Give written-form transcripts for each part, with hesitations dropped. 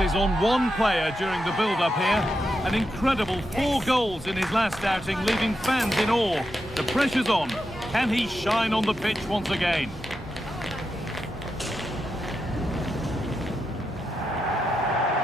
is on one player during the build-up here. An incredible 4 goals in his last outing, leaving fans in awe. The pressure's on. Can he shine on the pitch once again?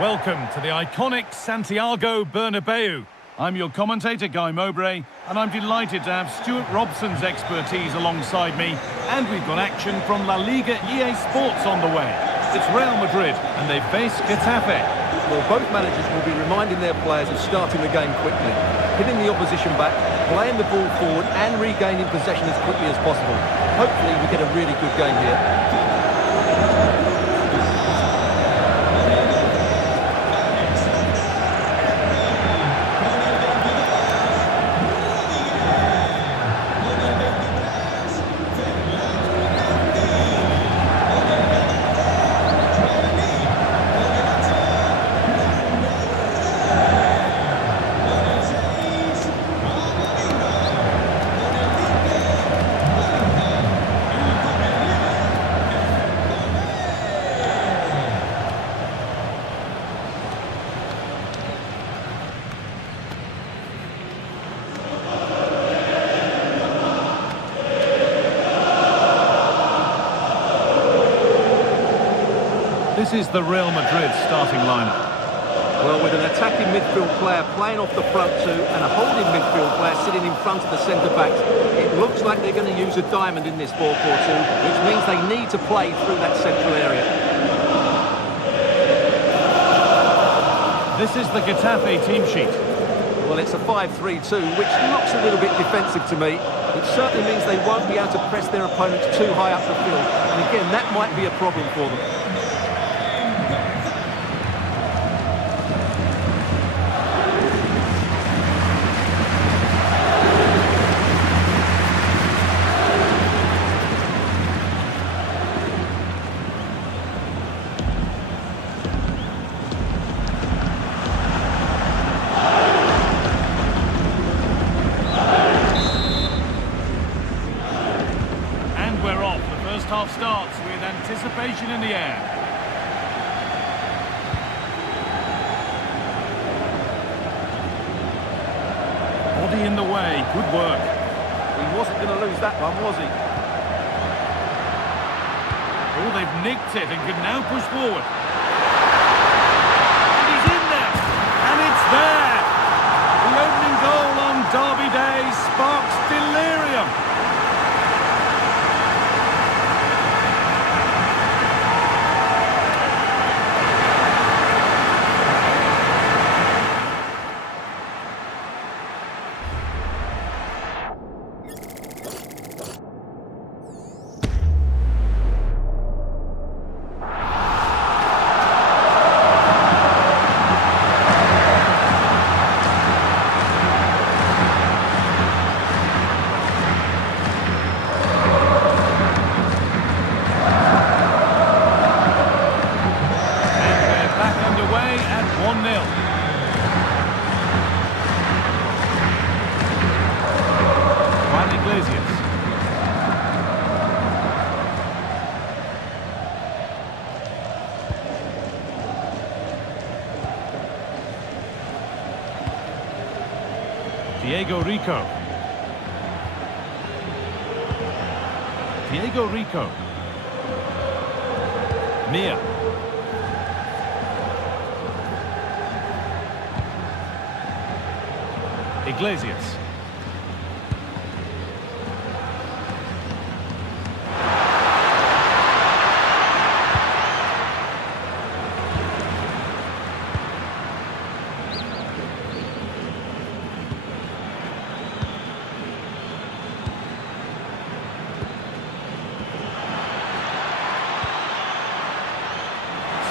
Welcome to the iconic Santiago Bernabeu. I'm your commentator, Guy Mowbray, and I'm delighted to have Stuart Robson's expertise alongside me. And we've got action from La Liga EASports on the way. It's Real Madrid, and they face Getafe. Well, both managers will be reminding their players of starting the game quickly, hitting the opposition back, playing the ball forward and regaining possession as quickly as possible. Hopefully we get a really good game here. This is the Real Madrid starting lineup. Well, with an attacking midfield player playing off the front two and a holding midfield player sitting in front of the centre-backs, it looks like they're going to use a diamond in this 4-4-2, which means they need to play through that central area. This is the Getafe team sheet. Well, it's a 5-3-2, which looks a little bit defensive to me. It certainly means they won't be able to press their opponents too high up the field. And again, that might be a problem for them. Half starts with anticipation in the air. Body in the way, good work. He wasn't going to lose that one, was he? Oh, they've nicked it and can now push forward. And he's in there, and it's there. The opening goal on Derby Day sparks delirium. Diego Rico. Diego Rico. Mia. Iglesias.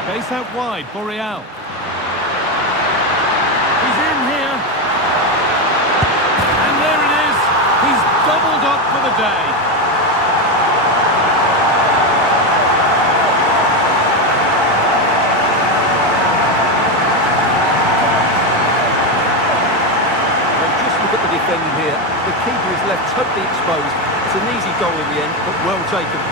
Space out wide for Real. He's in here. And there it is. He's doubled up for the day. Well, just look at the defending here. The keeper is left totally exposed. It's an easy goal in the end, but well taken.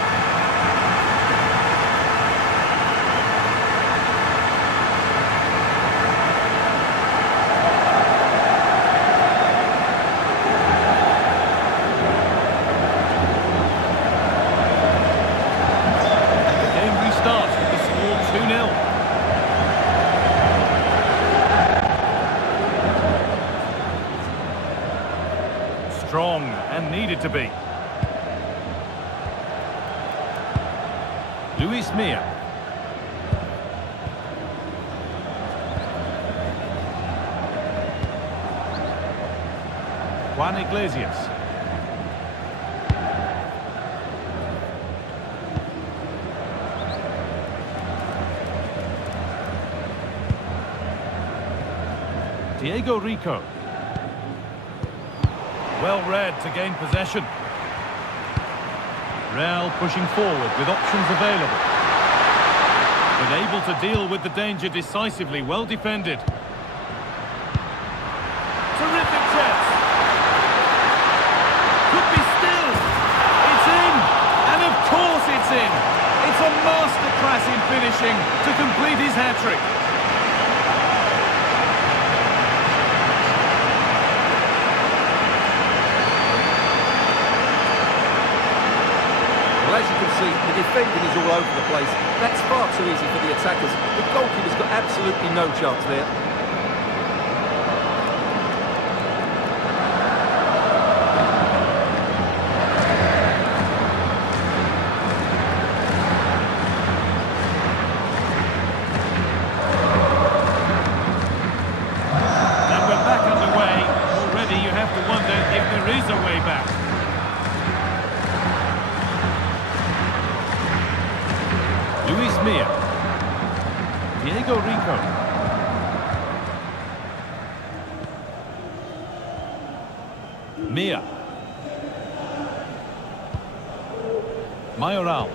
strong and needed to be. Luis Mia. Juan Iglesias. Diego Rico. Well read to gain possession. Real pushing forward with options available. But able to deal with the danger decisively, well defended. Terrific chance. Could be still. It's in. And of course it's in. It's a masterclass in finishing to complete his hat-trick. As you can see, the defending is all over the place. That's far too easy for the attackers. The goalkeeper's got absolutely no chance there. And we're back underway. Already you have to wonder if there is a way back. Luis Mia. Diego Rico. Mia. Mayoral.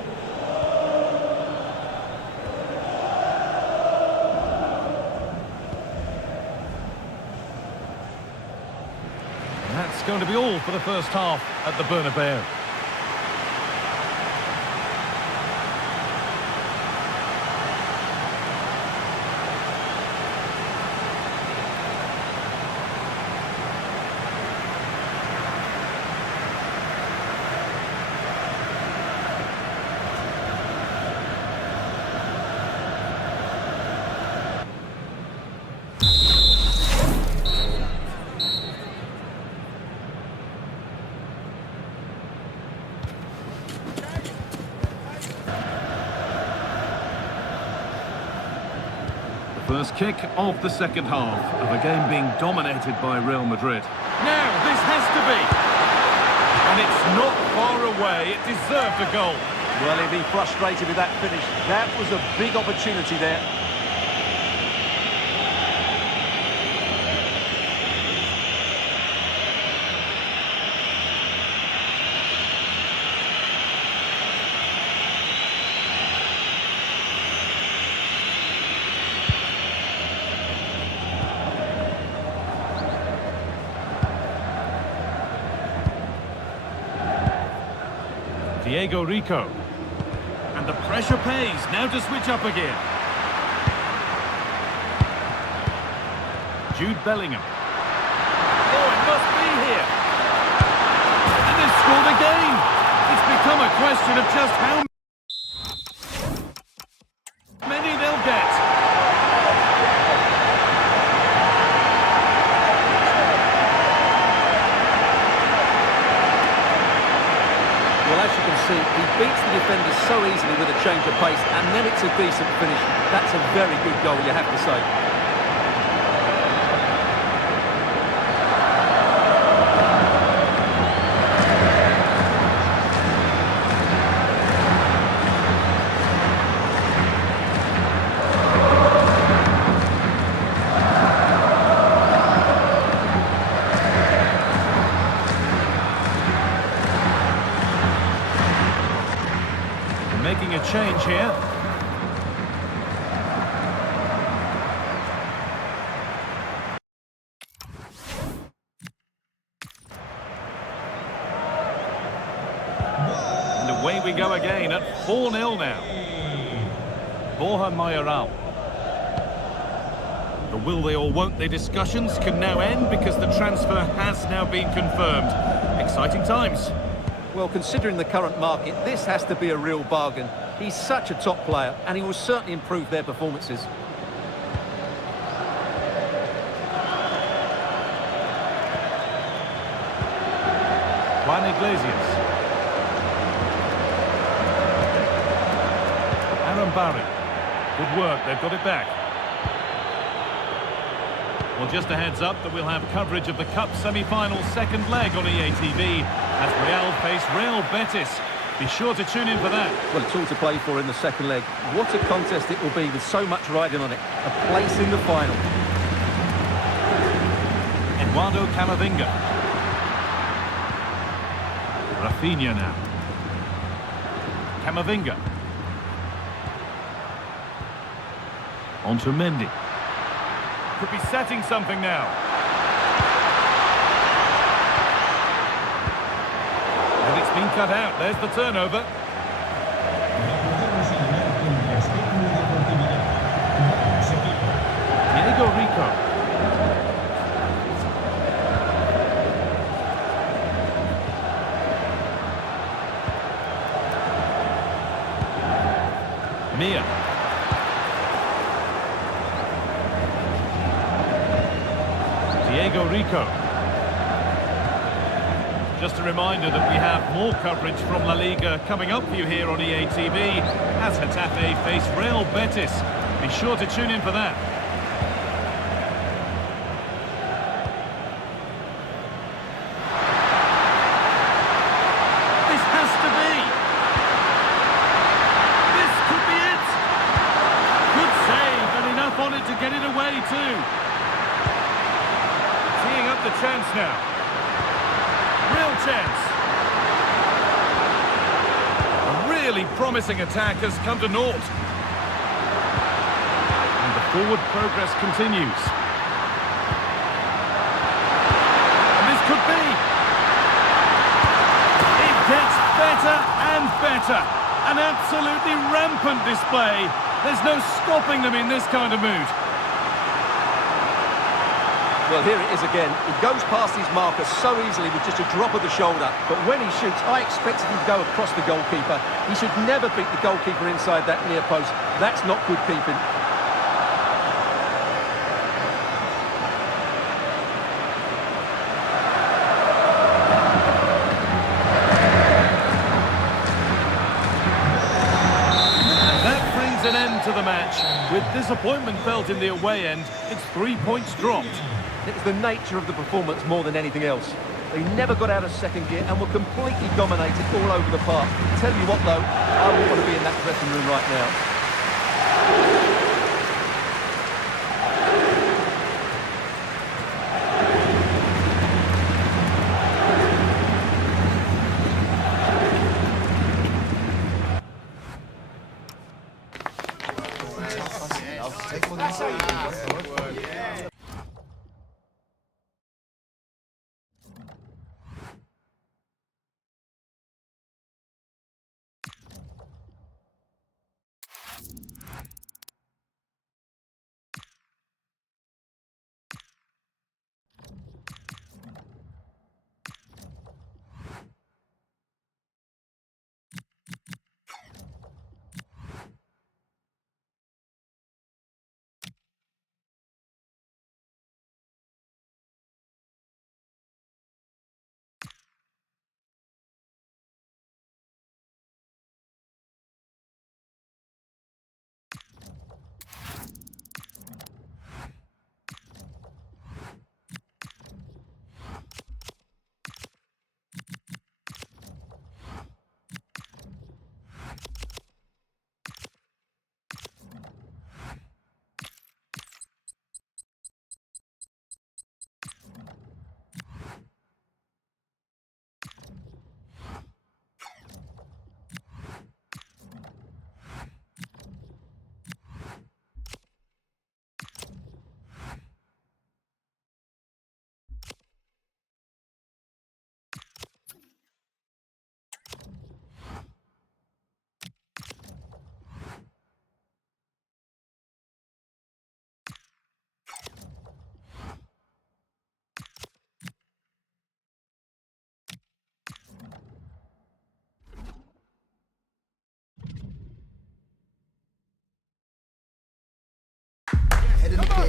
And that's going to be all for the first half at the Bernabeu. First kick of the second half of a game being dominated by Real Madrid. Now, this has to be. And it's not far away. It deserved a goal. Well, he'd be frustrated with that finish. That was a big opportunity there. Diego Rico. And the pressure pays. Now to switch up again. Jude Bellingham. Oh, it must be here. And they've scored again. It's become a question of just how many they'll get. Well, as you can see, he beats the defenders so easily with a change of pace, and then it's a decent finish. That's a very good goal, you have to say. Making a change here. And away we go again at 4-0 now. Borja Mayoral. The will they or won't they discussions can now end because the transfer has now been confirmed. Exciting times. Well, considering the current market, this has to be a real bargain. He's such a top player, and he will certainly improve their performances. Juan Iglesias. Aaron Barry. Good work, they've got it back. Well, just a heads up that we'll have coverage of the Cup semi-final second leg on EA TV as Real face Real Betis. Be sure to tune in for that. Well, it's all to play for in the second leg. What a contest it will be with so much riding on it. A place in the final. Eduardo Camavinga. Rafinha now. Camavinga. On to Mendy. Could be setting something now. And it's been cut out. There's the turnover. Diego Rico. Mia. Diego Rico. Just a reminder that we have more coverage from La Liga coming up for you here on EA TV as Getafe face Real Betis. Be sure to tune in for that. This has to be. This could be it. Good save and enough on it to get it away too. Teeing up the chance now. Real chance. A really promising attack has come to naught. And the forward progress continues. And this could be. It gets better and better. An absolutely rampant display. There's no stopping them in this kind of mood. Well, here it is again. He goes past his marker so easily with just a drop of the shoulder. But when he shoots, I expected him to go across the goalkeeper. He should never beat the goalkeeper inside that near post. That's not good keeping. That brings an end to the match. With disappointment felt in the away end, it's 3 points dropped. It was the nature of the performance more than anything else. They never got out of second gear and were completely dominated all over the park. Tell you what, though, I wouldn't want to be in that dressing room right now.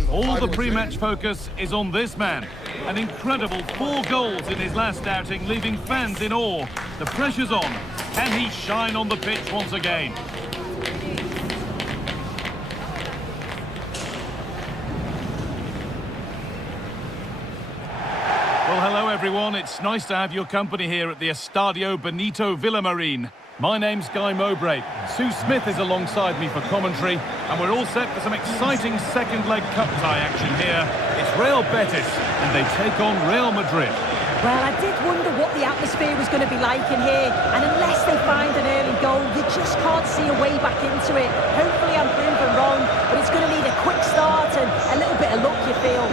All the pre-match focus is on this man. An incredible 4 goals in his last outing, leaving fans in awe. The pressure's on. Can he shine on the pitch once again? Well, hello everyone. It's nice to have your company here at the Estadio Benito Villamarín. My name's Guy Mowbray. Sue Smith is alongside me for commentary, and we're all set for some exciting second-leg cup tie action here. It's Real Betis, and they take on Real Madrid. Well, I did wonder what the atmosphere was going to be like in here, and unless they find an early goal, you just can't see a way back into it. Hopefully I'm proven wrong, but it's going to need a quick start and a little bit of luck, you feel.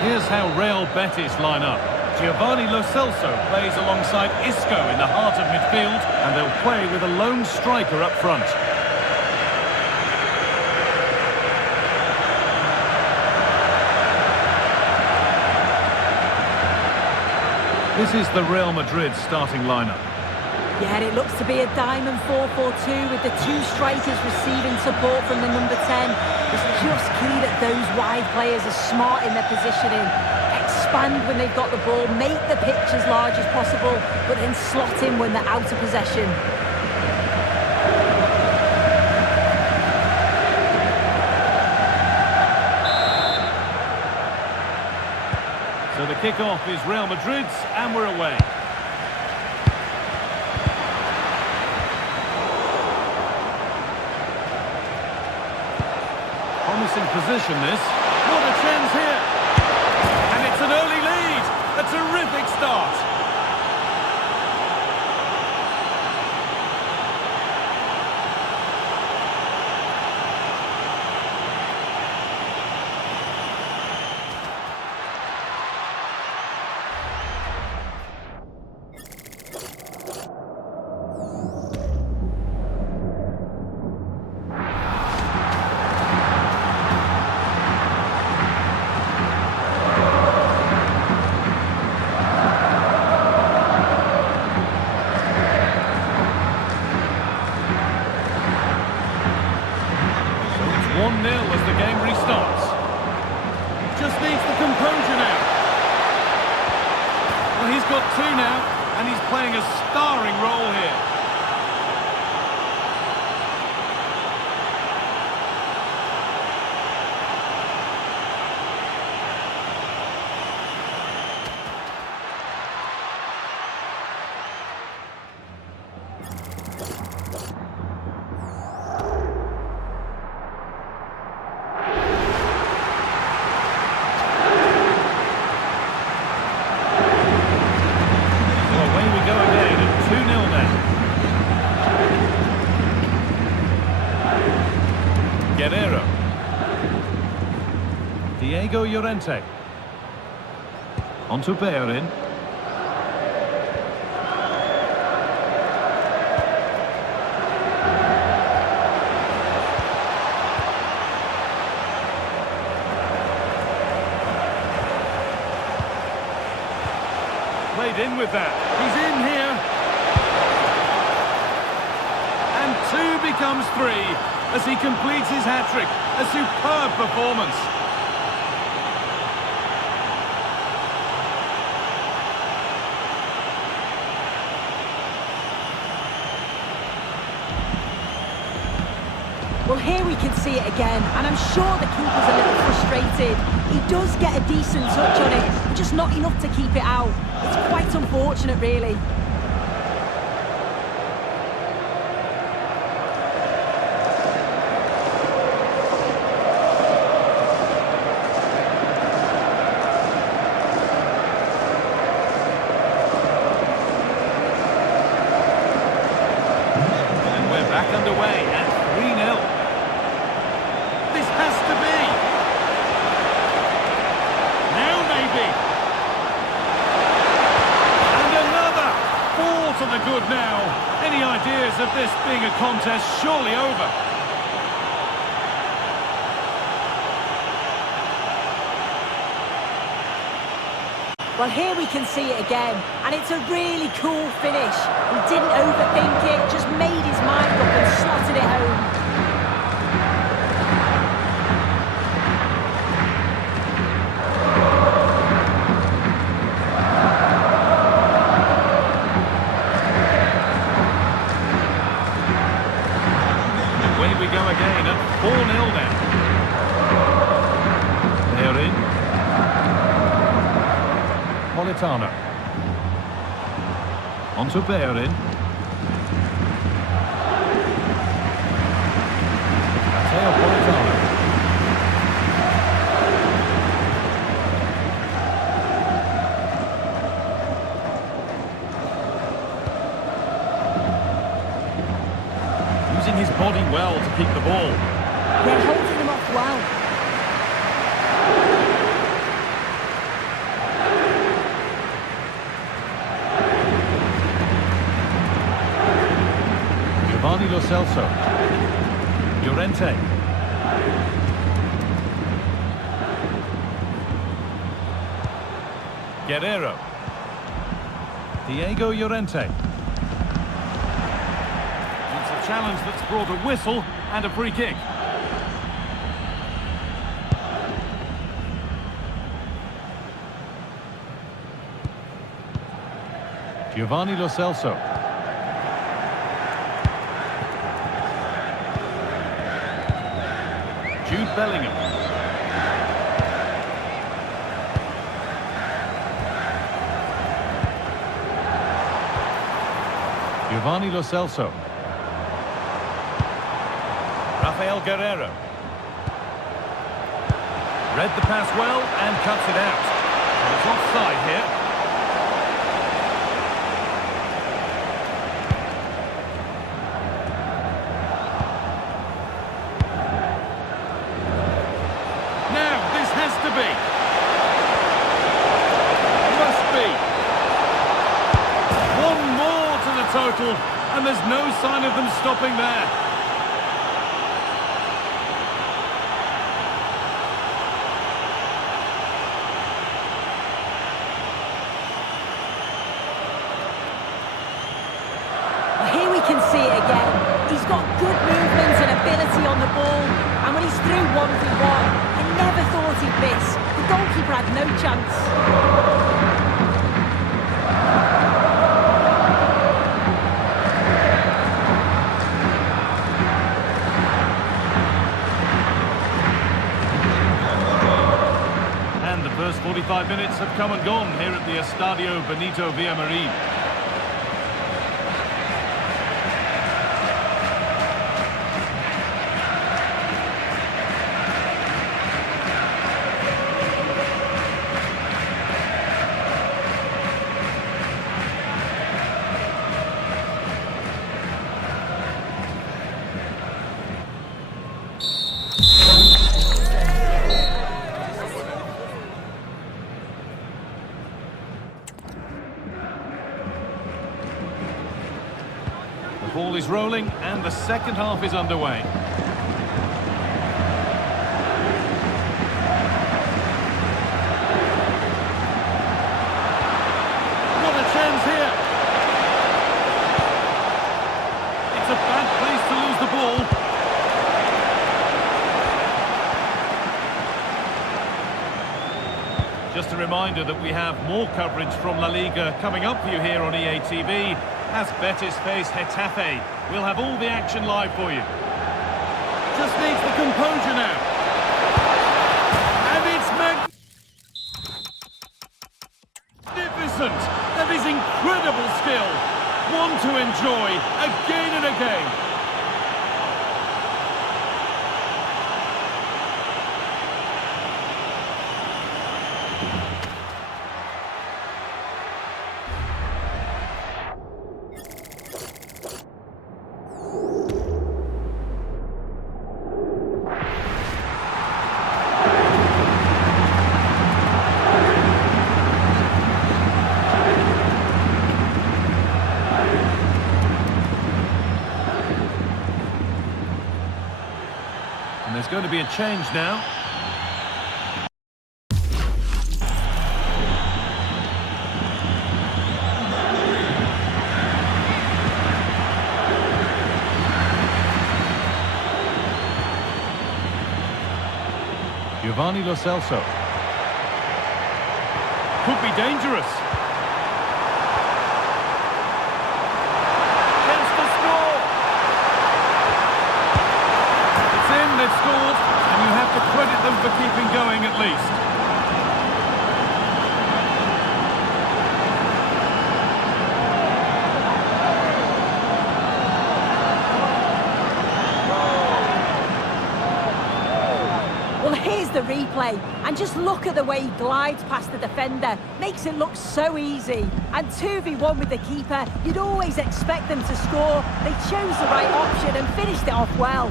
Here's how Real Betis line up. Giovanni Lo Celso plays alongside Isco in the heart of midfield, and they'll play with a lone striker up front. This is the Real Madrid starting lineup. Yeah, it looks to be a diamond 4-4-2 with the 2 strikers receiving support from the number 10. It's just key that those wide players are smart in their positioning. Expand when they've got the ball, make the pitch as large as possible, but then slot in when they're out of possession. So the kick-off is Real Madrid's, and we're away. Promising position, this. What a chance here! And it's an early lead! A terrific start! As the game restarts. Just needs the composure now. Well, he's got 2 now, and he's playing a starring role here. Diego Llorente. On to Bellerin. Played in with that. He's in here. And 2 becomes 3 as he completes his hat-trick. A superb performance. Well, here we can see it again, and I'm sure the keeper's a little frustrated. He does get a decent touch on it, but just not enough to keep it out. It's quite unfortunate, really. And we're back underway at 3-0. This has to be. Now maybe. And another. 4 to the good now. Any ideas of this being a contest surely over? Well, here we can see it again, and it's a really cool finish. He didn't overthink it, just made his mind up and slotted it home. Away we go again at 4-0 now. They're in. Politano. On to Bellerin. Matteo Politano. Using his body well to keep the ball. They're holding him off well. Giovanni Lo Celso. Llorente. Guerrero. Diego Llorente. It's a challenge that's brought a whistle and a free kick. Giovanni Lo Celso. Jude Bellingham. Giovanni Lo Celso. Rafael Guerrero. Read the pass well and cuts it out. And it's offside here. To be. Must be. One more to the total, and there's no sign of them stopping there. Well, here we can see it again. He's got good movement and ability on the ball, and when he's through 1v1, I never thought he'd miss. The goalkeeper had no chance. And the first 45 minutes have come and gone here at the Estadio Benito Villamarín. The ball is rolling and the second half is underway. What a chance here! It's a bad place to lose the ball. Just a reminder that we have more coverage from La Liga coming up for you here on EA TV. As Betis face Getafe, we'll have all the action live for you. Just needs the composure now. And it's magnificent. That is incredible skill. One to enjoy again and again. And there's going to be a change now. Giovanni Lo Celso. Could be dangerous. They've scored, and you have to credit them for keeping going at least. Well, here's the replay, and just look at the way he glides past the defender. Makes it look so easy. And 2v1 with the keeper, you'd always expect them to score. They chose the right option and finished it off well.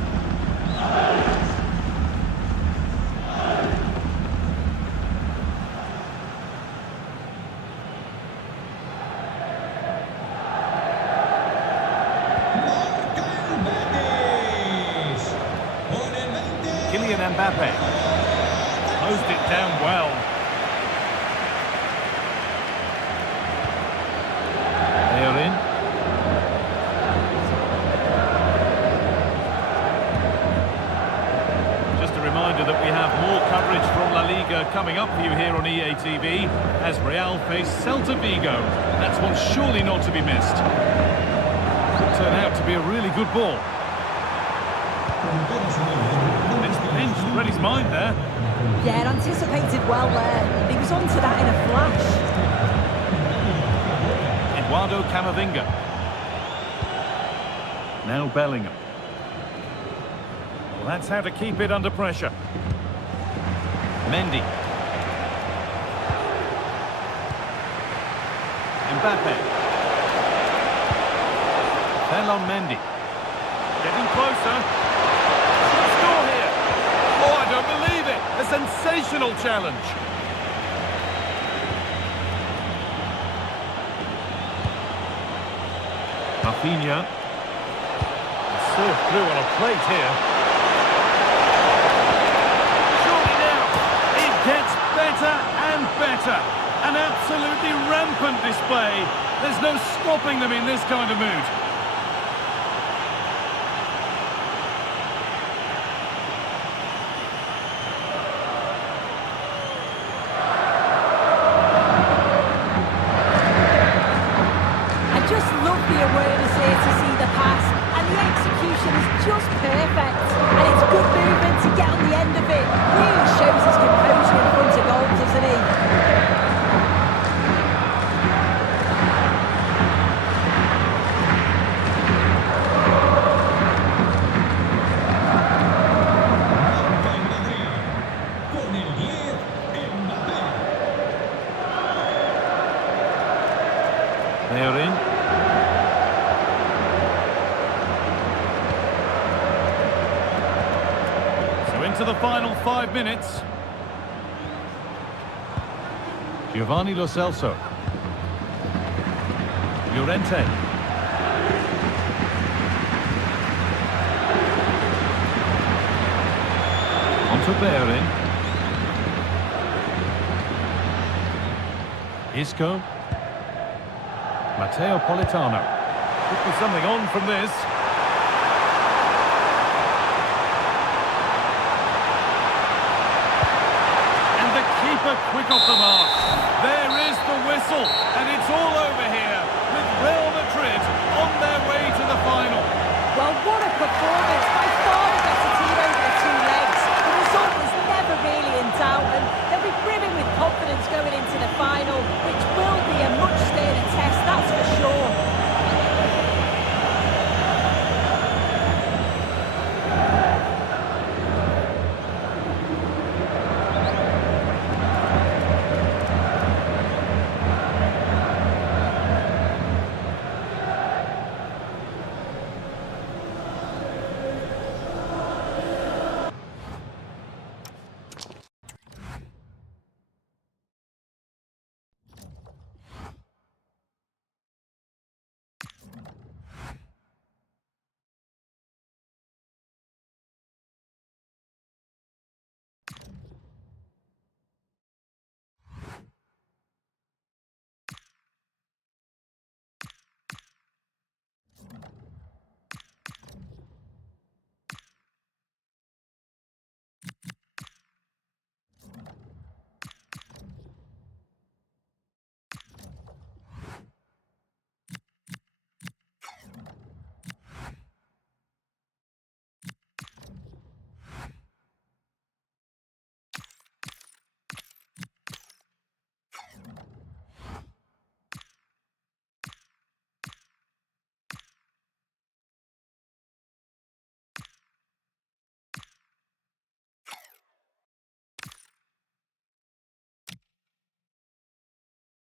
Kylian Mbappe closed it down well. They are in. Just a reminder that we have more coverage from La Liga coming up for you here on EA TV as Real face Celta Vigo. That's one surely not to be missed. Could turn out to be a really good ball. It's pinched, read his mind there. Yeah, anticipated well there. He was onto that in a flash. Eduardo Camavinga. Now Bellingham. Well, that's how to keep it under pressure. Mendy. Mbappe. Ferland Mendy. Getting closer. Score here. Oh, I don't believe it. A sensational challenge. Rafinha. Served through on a plate here. Surely now, it gets better and better. An absolutely rampant display. There's no stopping them in this kind of mood. Just love the awareness here to see the pass, and the execution is just perfect. And it's good movement to get on the end of it. Really shows his composure in front of goal, doesn't he? They are in. Into the final 5 minutes. Giovanni Lo Celso. Llorente. Onto Bellerin. Isco. Matteo Politano. Could be something on from this. Quick off the mark. There is the whistle, and it's all over here with Real Madrid on their way